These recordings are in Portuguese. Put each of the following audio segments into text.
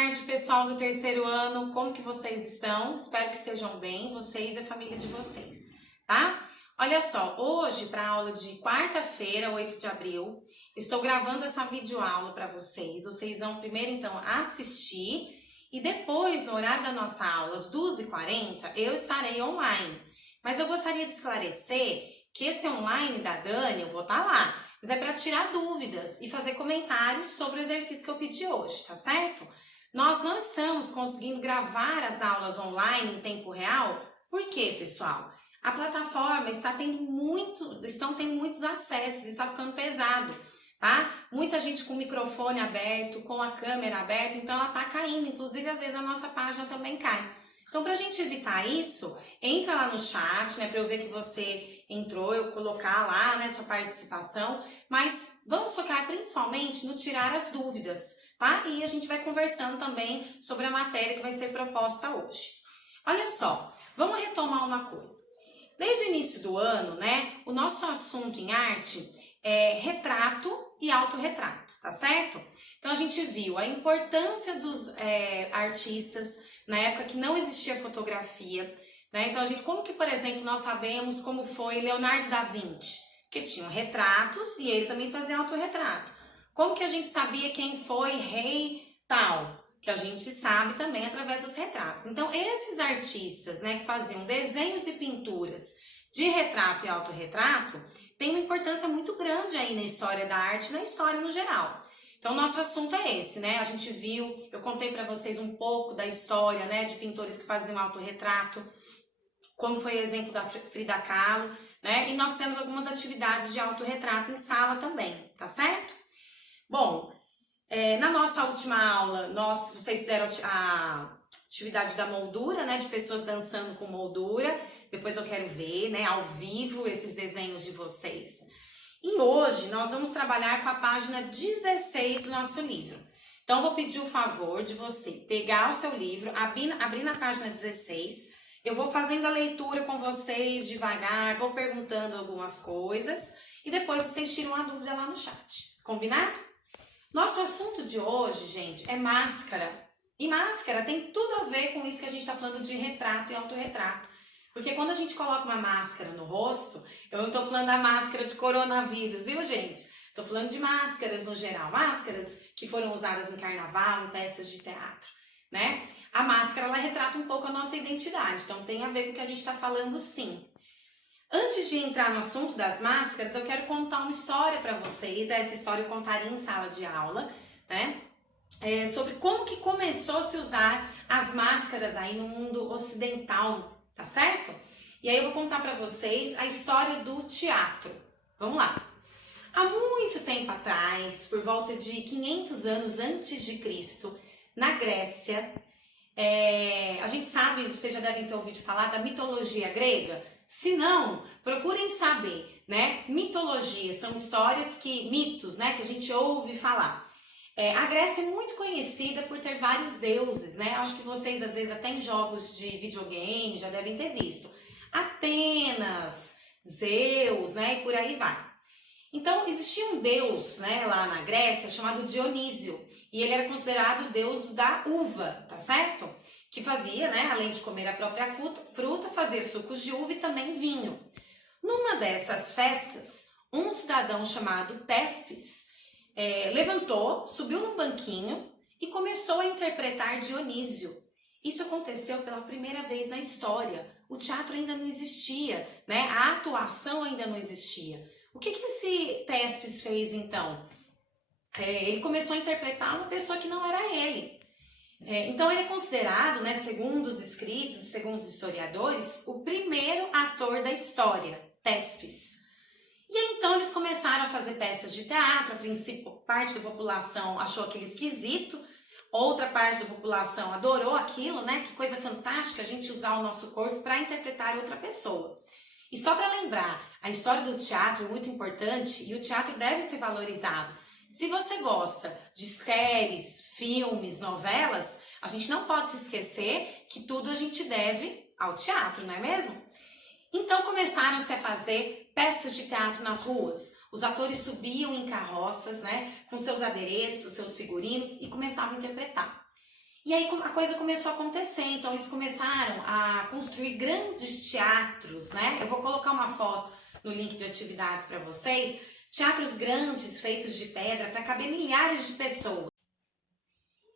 tarde, pessoal do terceiro ano, como que vocês estão? Espero que estejam bem, vocês e a família de vocês, tá? Olha só, hoje para a aula de quarta-feira, 8 de abril, estou gravando essa videoaula para vocês. Vocês vão primeiro, então, assistir e depois, no horário da nossa aula, às 12h40, eu estarei online. Mas eu gostaria de esclarecer que esse online da Dani, eu vou estar lá, mas é para tirar dúvidas e fazer comentários sobre o exercício que eu pedi hoje, tá certo? Nós não estamos conseguindo gravar as aulas online em tempo real. Por quê, pessoal? A plataforma estão tendo muitos acessos, está ficando pesado, tá? Muita gente com o microfone aberto, com a câmera aberta, então ela tá caindo, inclusive às vezes a nossa página também cai. Então, pra gente evitar isso, entra lá no chat, né, pra eu ver que você entrou, eu colocar lá, né, sua participação, mas vamos focar principalmente no tirar as dúvidas, tá? E a gente vai conversando também sobre a matéria que vai ser proposta hoje. Olha só, vamos retomar uma coisa. Desde o início do ano, né, o nosso assunto em arte é retrato e autorretrato, tá certo? Então, a gente viu a importância dos artistas na época que não existia fotografia, né? Então, como que, por exemplo, nós sabemos como foi Leonardo da Vinci? Que tinham retratos e ele também fazia autorretrato. Como que a gente sabia quem foi rei tal? Que a gente sabe também através dos retratos. Então, esses artistas, né, que faziam desenhos e pinturas de retrato e autorretrato, tem uma importância muito grande aí na história da arte e na história no geral. Então, nosso assunto é esse, né? A gente viu, eu contei para vocês um pouco da história, né, de pintores que faziam autorretrato, como foi o exemplo da Frida Kahlo, né? E nós temos algumas atividades de autorretrato em sala também, tá certo? Bom, na nossa última aula, vocês fizeram a atividade da moldura, né, de pessoas dançando com moldura. Depois eu quero ver, né, ao vivo esses desenhos de vocês. E hoje nós vamos trabalhar com a página 16 do nosso livro. Então, eu vou pedir o favor de você pegar o seu livro, abrir na página 16. Eu vou fazendo a leitura com vocês devagar, vou perguntando algumas coisas e depois vocês tiram a dúvida lá no chat. Combinado? Nosso assunto de hoje, gente, é máscara. E máscara tem tudo a ver com isso que a gente está falando de retrato e autorretrato. Porque quando a gente coloca uma máscara no rosto, eu não estou falando da máscara de coronavírus, viu, gente? Estou falando de máscaras no geral, máscaras que foram usadas em carnaval, em peças de teatro, né? A máscara, ela retrata um pouco a nossa identidade, então tem a ver com o que a gente está falando, sim. Antes de entrar no assunto das máscaras, eu quero contar uma história para vocês. Essa história eu contaria em sala de aula, né? Sobre como que começou a se usar as máscaras aí no mundo ocidental, tá certo? E aí eu vou contar para vocês a história do teatro. Vamos lá. Há muito tempo atrás, por volta de 500 anos antes de Cristo, na Grécia, a gente sabe, vocês já devem ter ouvido falar da mitologia grega. Se não, procurem saber, né? Mitologia são mitos, né, que a gente ouve falar. A Grécia é muito conhecida por ter vários deuses, né? Acho que vocês, às vezes, até em jogos de videogame, já devem ter visto. Atenas, Zeus, né? E por aí vai. Então, existia um deus, né, lá na Grécia, chamado Dionísio. E ele era considerado o deus da uva, tá certo? Que fazia, né, além de comer a própria fruta, fazia sucos de uva e também vinho. Numa dessas festas, um cidadão chamado Téspis levantou, subiu num banquinho e começou a interpretar Dionísio. Isso aconteceu pela primeira vez na história. O teatro ainda não existia, né? A atuação ainda não existia. O que esse Téspis fez então? Ele começou a interpretar uma pessoa que não era ele. Então ele é considerado, né, segundo os escritos, segundo os historiadores, o primeiro ator da história, Téspis. E aí, então, eles começaram a fazer peças de teatro. A princípio, parte da população achou aquilo esquisito, outra parte da população adorou aquilo, né? Que coisa fantástica a gente usar o nosso corpo para interpretar outra pessoa. E só para lembrar, a história do teatro é muito importante e o teatro deve ser valorizado. Se você gosta de séries, filmes, novelas, a gente não pode se esquecer que tudo a gente deve ao teatro, não é mesmo? Então começaram-se a fazer peças de teatro nas ruas. Os atores subiam em carroças, né, com seus adereços, seus figurinos e começavam a interpretar. E aí a coisa começou a acontecer, então eles começaram a construir grandes teatros, né? Eu vou colocar uma foto no link de atividades para vocês, teatros grandes feitos de pedra para caber milhares de pessoas.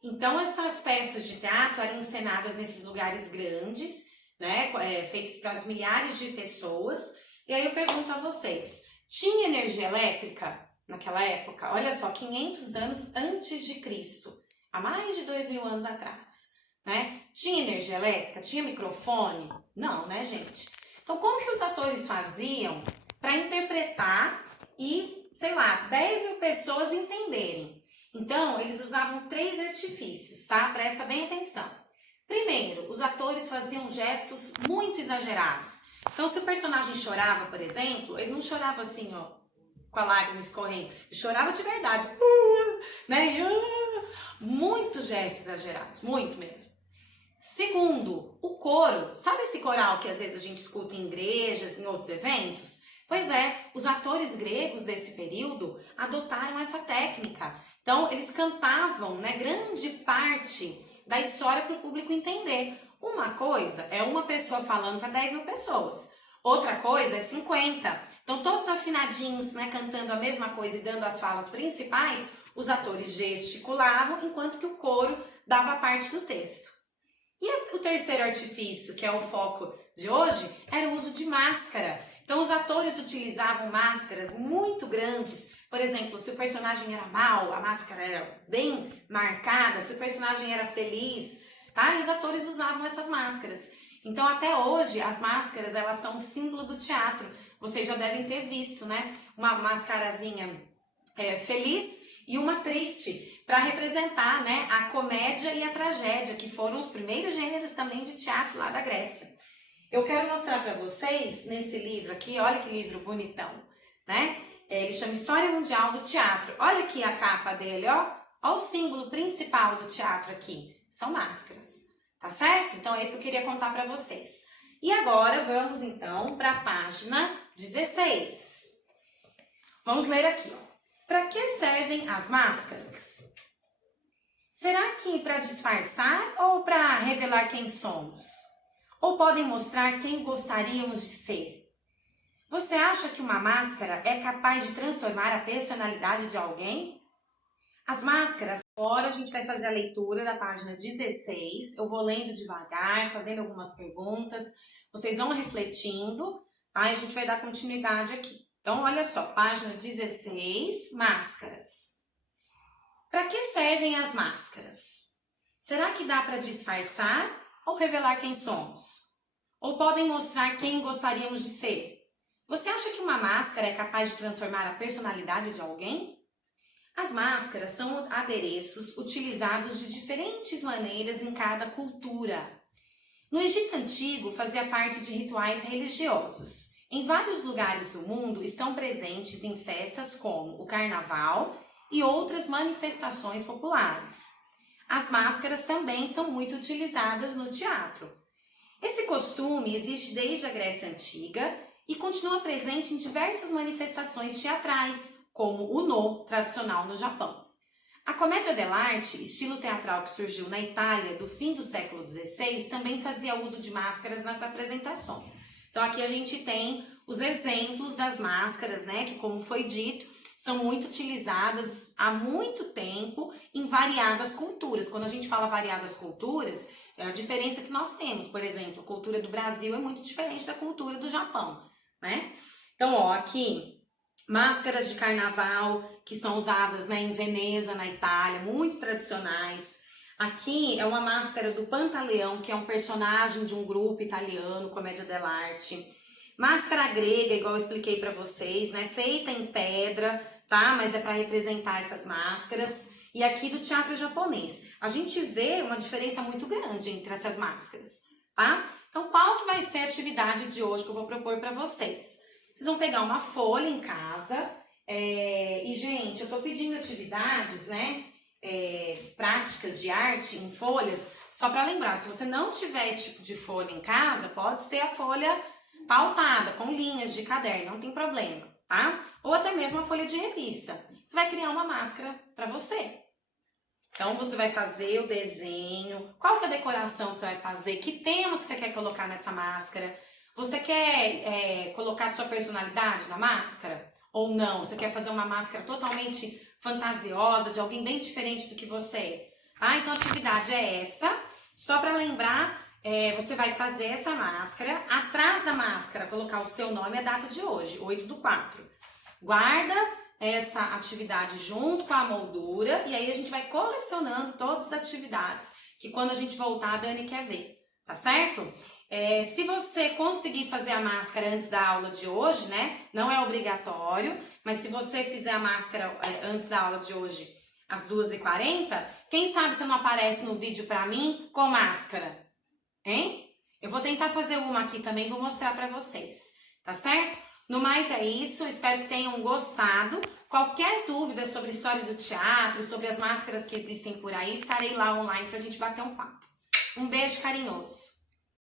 Então essas peças de teatro eram encenadas nesses lugares grandes, né? Feitos para as milhares de pessoas. E aí eu pergunto a vocês, tinha energia elétrica naquela época? Olha só, 500 anos antes de Cristo. Há mais de 2000 anos atrás, né? Tinha energia elétrica? Tinha microfone? Não, né, gente? Então, como que os atores faziam para interpretar e, sei lá, 10 mil pessoas entenderem? Então, eles usavam 3 artifícios, tá? Presta bem atenção. Primeiro, os atores faziam gestos muito exagerados. Então, se o personagem chorava, por exemplo, ele não chorava assim, ó, com a lágrima escorrendo. Ele chorava de verdade, né? Muitos gestos exagerados, muito mesmo. Segundo, o coro. Sabe esse coral que às vezes a gente escuta em igrejas, em outros eventos? Pois é, os atores gregos desse período adotaram essa técnica. Então, eles cantavam, né, grande parte da história para o público entender. Uma coisa é uma pessoa falando para 10 mil pessoas. Outra coisa é 50. Então, todos afinadinhos, né, cantando a mesma coisa e dando as falas principais, os atores gesticulavam, enquanto que o coro dava parte do texto. E o terceiro artifício, que é o foco de hoje, era o uso de máscara. Então, os atores utilizavam máscaras muito grandes. Por exemplo, se o personagem era mau, a máscara era bem marcada. Se o personagem era feliz, tá? E os atores usavam essas máscaras. Então, até hoje, as máscaras, elas são o símbolo do teatro. Vocês já devem ter visto, né? Uma mascarazinha feliz e uma triste, para representar, né, a comédia e a tragédia, que foram os primeiros gêneros também de teatro lá da Grécia. Eu quero mostrar para vocês, nesse livro aqui, olha que livro bonitão, né? Ele chama História Mundial do Teatro. Olha aqui a capa dele, ó. Olha o símbolo principal do teatro aqui. São máscaras, tá certo? Então é isso que eu queria contar para vocês. E agora vamos então para a página 16. Vamos ler aqui, ó. Para que servem as máscaras? Será que para disfarçar ou para revelar quem somos? Ou podem mostrar quem gostaríamos de ser? Você acha que uma máscara é capaz de transformar a personalidade de alguém? As máscaras... Agora a gente vai fazer a leitura da página 16. Eu vou lendo devagar, fazendo algumas perguntas. Vocês vão refletindo, tá? E a gente vai dar continuidade aqui. Então, olha só, página 16, máscaras. Para que servem as máscaras? Será que dá para disfarçar ou revelar quem somos? Ou podem mostrar quem gostaríamos de ser? Você acha que uma máscara é capaz de transformar a personalidade de alguém? As máscaras são adereços utilizados de diferentes maneiras em cada cultura. No Egito Antigo, fazia parte de rituais religiosos. Em vários lugares do mundo estão presentes em festas como o Carnaval e outras manifestações populares. As máscaras também são muito utilizadas no teatro. Esse costume existe desde a Grécia Antiga e continua presente em diversas manifestações teatrais, como o No, tradicional no Japão. A comédia dell'arte, estilo teatral que surgiu na Itália do fim do século XVI, também fazia uso de máscaras nas apresentações. Então aqui a gente tem os exemplos das máscaras, né, que como foi dito, são muito utilizadas há muito tempo em variadas culturas. Quando a gente fala variadas culturas, é a diferença que nós temos. Por exemplo, a cultura do Brasil é muito diferente da cultura do Japão, né? Então, ó, aqui, máscaras de carnaval que são usadas, né, em Veneza, na Itália, muito tradicionais. Aqui é uma máscara do Pantaleão, que é um personagem de um grupo italiano, comédia dell'arte. Máscara grega, igual eu expliquei para vocês, né, feita em pedra, tá? Mas é para representar essas máscaras. E aqui do teatro japonês. A gente vê uma diferença muito grande entre essas máscaras, tá? Então, qual que vai ser a atividade de hoje que eu vou propor para vocês? Vocês vão pegar uma folha em casa e, gente, eu tô pedindo atividades, né, práticas de arte em folhas, só para lembrar, se você não tiver esse tipo de folha em casa, pode ser a folha pautada, com linhas de caderno, não tem problema, tá? Ou até mesmo a folha de revista. Você vai criar uma máscara para você. Então, você vai fazer o desenho, qual que é a decoração que você vai fazer, que tema que você quer colocar nessa máscara. Você quer colocar sua personalidade na máscara? Ou não? Você quer fazer uma máscara totalmente fantasiosa, de alguém bem diferente do que você é? Tá? Então, a atividade é essa. Só para lembrar, você vai fazer essa máscara. Atrás da máscara, colocar o seu nome e a data de hoje, 8/4. Guarda essa atividade junto com a moldura e aí a gente vai colecionando todas as atividades que quando a gente voltar a Dani quer ver, tá certo? Se você conseguir fazer a máscara antes da aula de hoje, né? Não é obrigatório, mas se você fizer a máscara antes da aula de hoje, às 2h40, quem sabe você não aparece no vídeo pra mim com máscara, hein? Eu vou tentar fazer uma aqui também, vou mostrar pra vocês, tá certo? No mais é isso, espero que tenham gostado. Qualquer dúvida sobre a história do teatro, sobre as máscaras que existem por aí, estarei lá online pra gente bater um papo. Um beijo carinhoso.